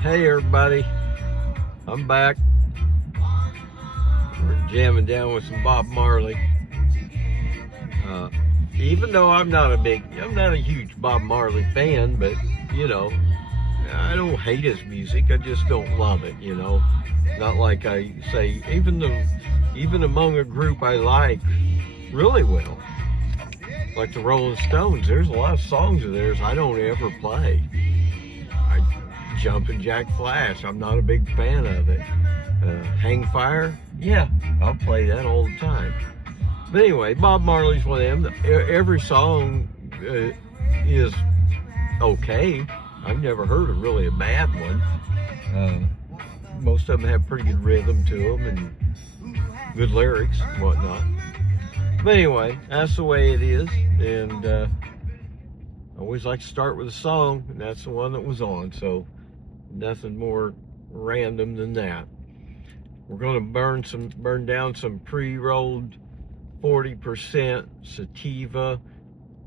Hey everybody, I'm back. We're jamming down with some Bob Marley. Uh, Even though I'm not a huge Bob Marley fan, but you know, I don't hate his music. I just don't love it. Not like I say even among a group I like really well, like the Rolling Stones. There's a lot of songs of theirs I don't ever play. Jumpin' Jack Flash, I'm not a big fan of it. Hang Fire, yeah, I'll play that all the time. But anyway, Bob Marley's one of them. Every song is okay. I've never heard of really a bad one. Most of them have pretty good rhythm to them and good lyrics and whatnot. But anyway, that's the way it is. And I always like to start with a song, and that's the one that was on. So nothing more random than that. We're going to burn down some pre-rolled 40% sativa,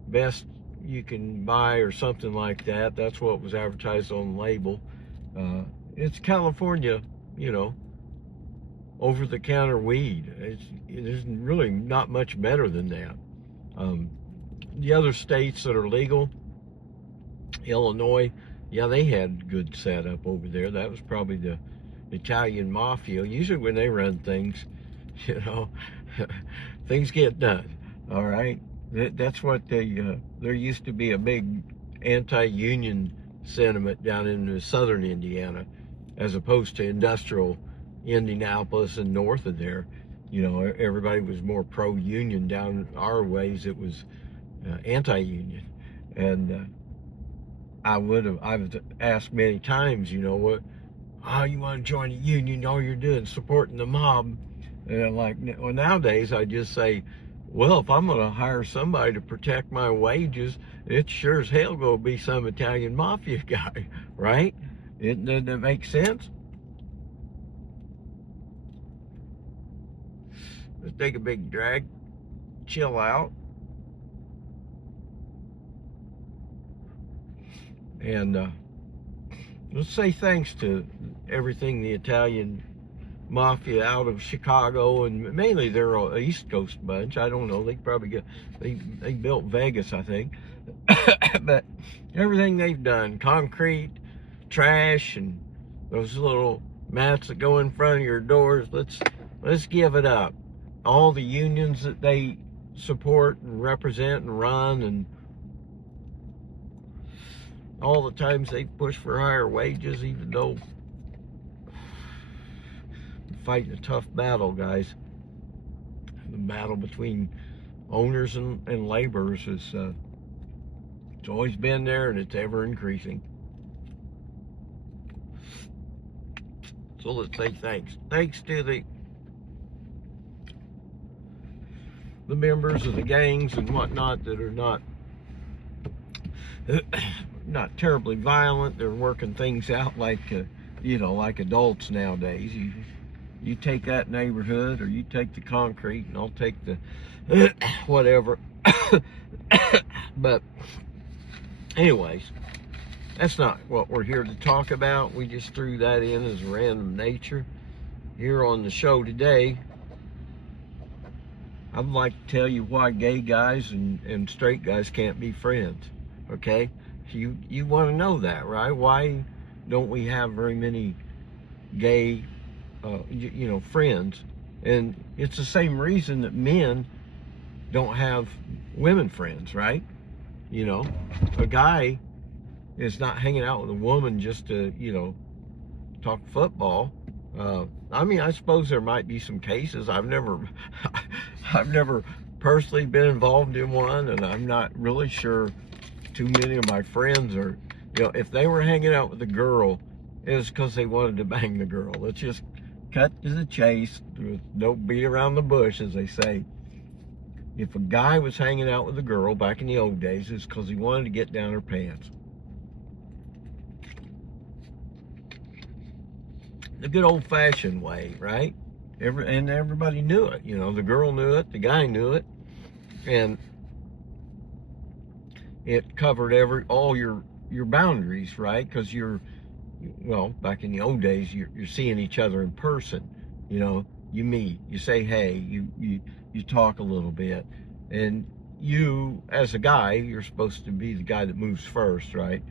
best you can buy or something like that. That's what was advertised on the label. It's California, over-the-counter weed. There's really not much better than that. The other states that are legal, Illinois, yeah, they had good setup over there. That was probably the Italian mafia. Usually when they run things, things get done. All right, that's what there used to be a big anti-union sentiment down in southern Indiana, as opposed to industrial Indianapolis and north of there. Everybody was more pro-union. Down our ways, it was anti-union, and I've asked many times, what, you want to join a union? All you're doing is supporting the mob. And I'm like, well, nowadays I just say, well, if I'm going to hire somebody to protect my wages, it's sure as hell going to be some Italian mafia guy, right? Doesn't that make sense? Let's take a big drag, chill out. And let's say thanks to everything the Italian mafia out of Chicago, and mainly they're an East Coast bunch. I don't know. They built Vegas, I think. But everything they've done, concrete, trash, and those little mats that go in front of your doors, let's give it up. All the unions that they support and represent and run, and all the times they push for higher wages, even though fighting a tough battle, guys. The battle between owners and laborers is it's always been there, and it's ever increasing. So let's say thanks to the members of the gangs and whatnot that are not terribly violent. They're working things out like like adults nowadays. You take that neighborhood, or you take the concrete, and I'll take the whatever. But anyways, that's not what we're here to talk about. We just threw that in as random nature. Here on the show today, I'd like to tell you why gay guys and straight guys can't be friends. Okay? You want to know that, right? Why don't we have very many gay friends? And it's the same reason that men don't have women friends, right? A guy is not hanging out with a woman just to talk football. I suppose there might be some cases. I've never personally been involved in one, and I'm not really sure too many of my friends are, if they were hanging out with a girl, it was because they wanted to bang the girl. Let's just cut to the chase. Don't beat around the bush, as they say. If a guy was hanging out with a girl back in the old days, it's because he wanted to get down her pants. The good old-fashioned way, right? And everybody knew it. The girl knew it, the guy knew it, and it covered all your boundaries, right? Because you're well, back in the old days, you're seeing each other in person. You know, you meet, you say hey, you talk a little bit, and you, as a guy, you're supposed to be the guy that moves first, right?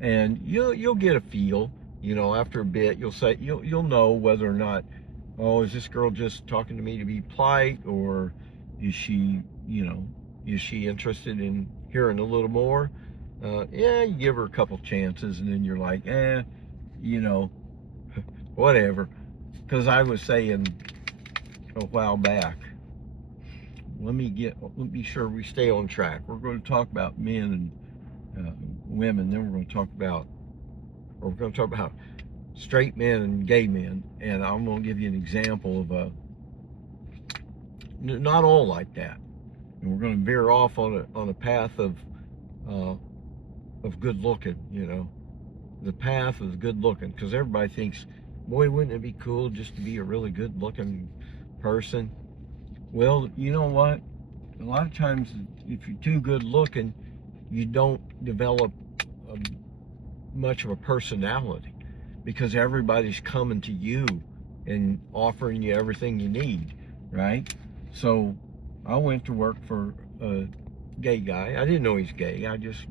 And you'll get a feel. You know, after a bit, you'll know whether or not, oh, is this girl just talking to me to be polite, or is she, is she interested in hearing a little more? Yeah, you give her a couple chances, and then you're like, you know, whatever. Because I was saying a while back, let me be sure we stay on track. We're going to talk about men and women, then we're going to talk about straight men and gay men, and I'm going to give you an example of not all like that, and we're going to veer off on a path of good looking, the path of good looking, because everybody thinks, boy, wouldn't it be cool just to be a really good looking person? Well, you know what? A lot of times, if you're too good looking, you don't develop much of a personality, because everybody's coming to you and offering you everything you need, right? So I went to work for a gay guy. I didn't know he's gay. I just,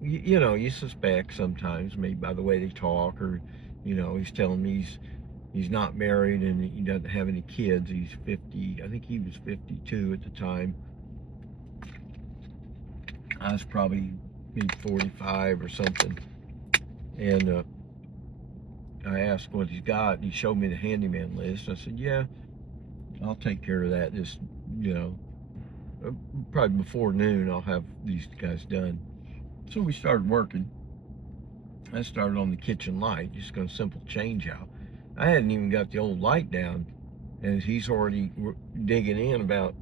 you suspect sometimes, maybe by the way they talk, or, he's telling me he's not married and he doesn't have any kids. He's 50. I think he was 52 at the time. I was probably maybe 45 or something. And I asked what he's got, and he showed me the handyman list. I said, yeah, I'll take care of that. Just, probably before noon, I'll have these guys done. So we started working. I started on the kitchen light, just a simple change out. I hadn't even got the old light down, and he's already digging in about,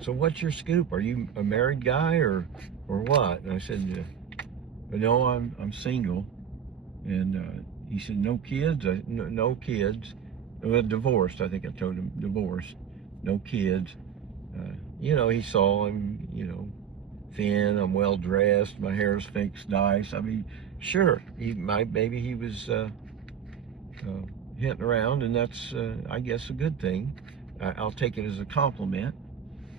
so what's your scoop? Are you a married guy or what? And I said, no, I'm single. And he said, no kids? No kids. Well, divorced, I think I told him, divorced. No kids. He saw him, thin, I'm well dressed, my hair's fixed nice. I mean, sure, maybe he was hitting around, and that's, I guess, a good thing. I'll take it as a compliment.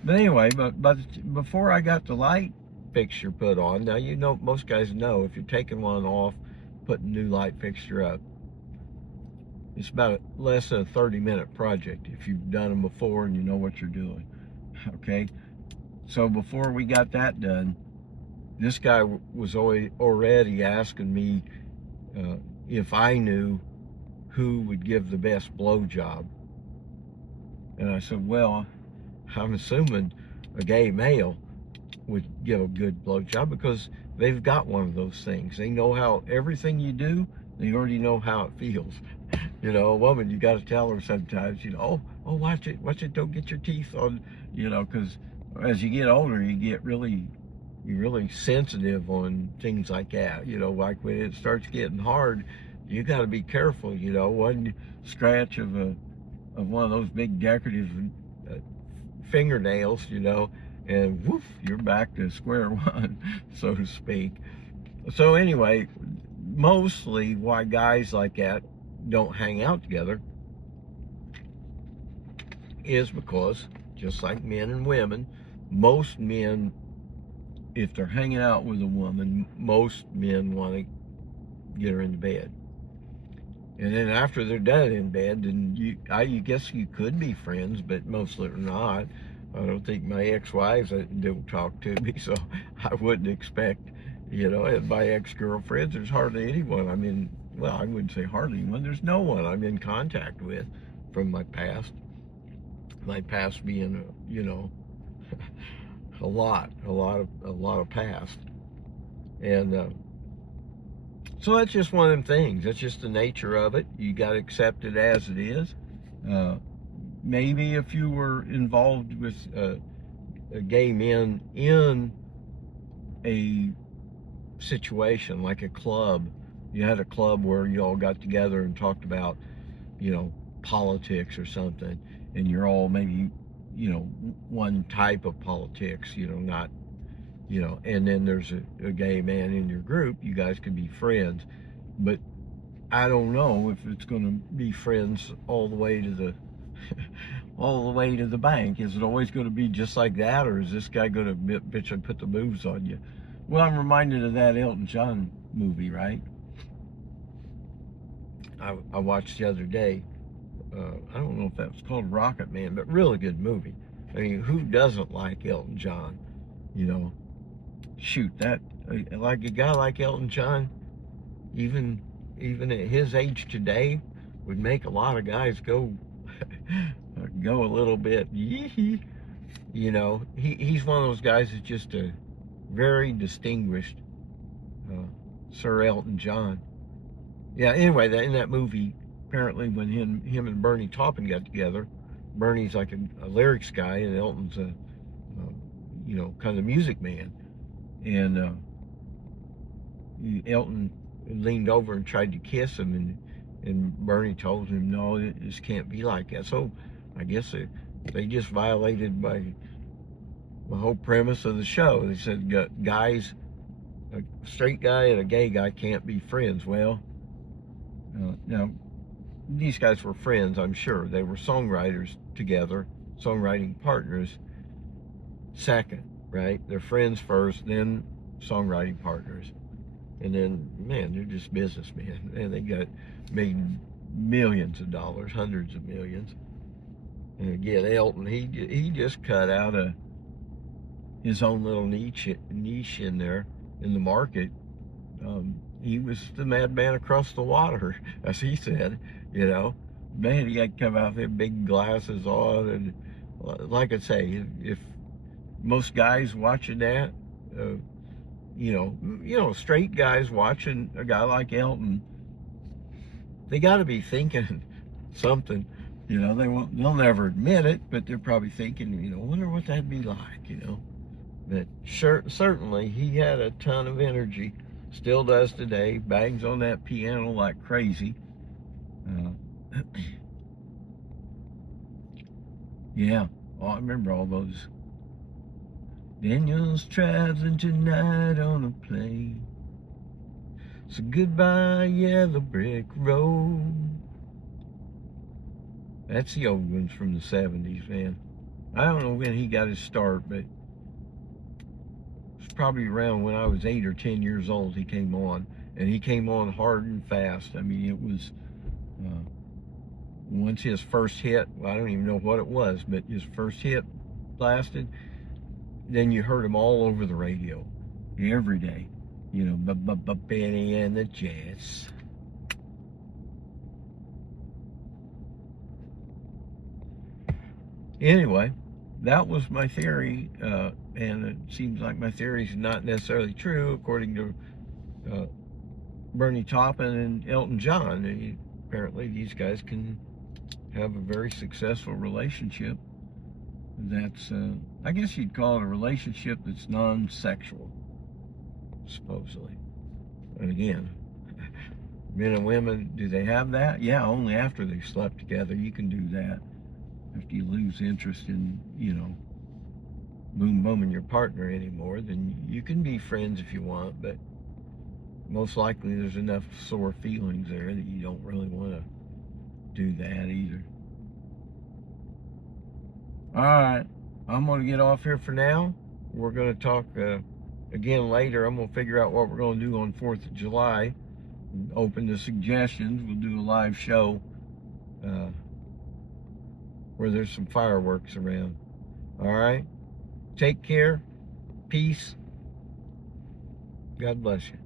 But anyway, but before I got the light fixture put on, now most guys know if you're taking one off, putting a new light fixture up, it's about less than a 30-minute project if you've done them before and you know what you're doing. Okay, so before we got that done, this guy was already asking me if I knew who would give the best blowjob. And I said, well, I'm assuming a gay male would give a good blowjob, because they've got one of those things. They know how everything you do, they already know how it feels. A woman, you got to tell her sometimes, oh, watch it, don't get your teeth on, because as you get older, you're really sensitive on things like that. Like when it starts getting hard, you got to be careful. One scratch of one of those big decorative fingernails, and woof, you're back to square one, so to speak. So anyway, mostly why guys like that don't hang out together is because, just like men and women, most men, if they're hanging out with a woman, most men want to get her into bed. And then after they're done in bed, then I guess you could be friends, but mostly they're not. I don't think my ex-wives don't talk to me, so I wouldn't expect, and my ex-girlfriends, there's hardly anyone I wouldn't say hardly anyone, there's no one I'm in contact with from my past. My past being, a lot of past. And so that's just one of them things. That's just the nature of it. You got to accept it as it is. Maybe if you were involved with gay men in a situation like a club, you had a club where you all got together and talked about, politics or something, and you're all maybe, one type of politics, not you know, and then there's a gay man in your group, you guys could be friends. But I don't know if it's going to be friends all the way to the all the way to the bank. Is it always going to be just like that, or is this guy going to bitch and put the moves on you? Well, I'm reminded of that Elton John movie, right? I watched the other day. I don't know if that was called Rocket Man, but really good movie. I mean, who doesn't like Elton John? You know, shoot, that like a guy like Elton John, even at his age today, would make a lot of guys go go a little bit. Yee-hee. You know, he's one of those guys that's just a very distinguished Sir Elton John. Yeah. Anyway, in that movie, apparently when him and Bernie Taupin got together, Bernie's like a lyrics guy, and Elton's a you know, kind of music man, and Elton leaned over and tried to kiss him, and Bernie told him, no, this can't be like that. So I guess they just violated the whole premise of the show. They said guys, a straight guy and a gay guy can't be friends. Well, now these guys were friends, I'm sure. They were songwriters together, songwriting partners second, right? They're friends first, then songwriting partners. And then, man, they're just businessmen. And they made millions of dollars, hundreds of millions. And again, Elton, he just cut out his own little niche in there in the market. He was the madman across the water, as he said. You know, man, he had to come out with them big glasses on, and like I say, if most guys watching that, you know, straight guys watching a guy like Elton, they got to be thinking something. You know, they'll never admit it, but they're probably thinking, you know, wonder what that'd be like, you know. But certainly he had a ton of energy, still does today, bangs on that piano like crazy. Yeah, I remember all those. Daniel's traveling tonight on a plane. So goodbye, yellow brick road. That's the old ones from the 70s, man. I don't know when he got his start, but it's probably around when I was 8 or 10 years old he came on. And he came on hard and fast. I mean, it was, once his first hit, well, I don't even know what it was, but his first hit blasted, then you heard him all over the radio every day. You know, Benny and the Jets. Anyway, that was my theory, and it seems like my theory is not necessarily true, according to Bernie Taupin and Elton John. Apparently, these guys can have a very successful relationship. That's, I guess you'd call it a relationship that's non-sexual, supposedly. And again, men and women, do they have that? Yeah, only after they've slept together. You can do that. After you lose interest in, you know, booming your partner anymore, then you can be friends if you want, but most likely there's enough sore feelings there that you don't really want to do that either. All right, I'm going to get off here for now. We're going to talk again later. I'm going to figure out what we're going to do on 4th of July. Open to suggestions. We'll do a live show where there's some fireworks around. All right, take care. Peace. God bless you.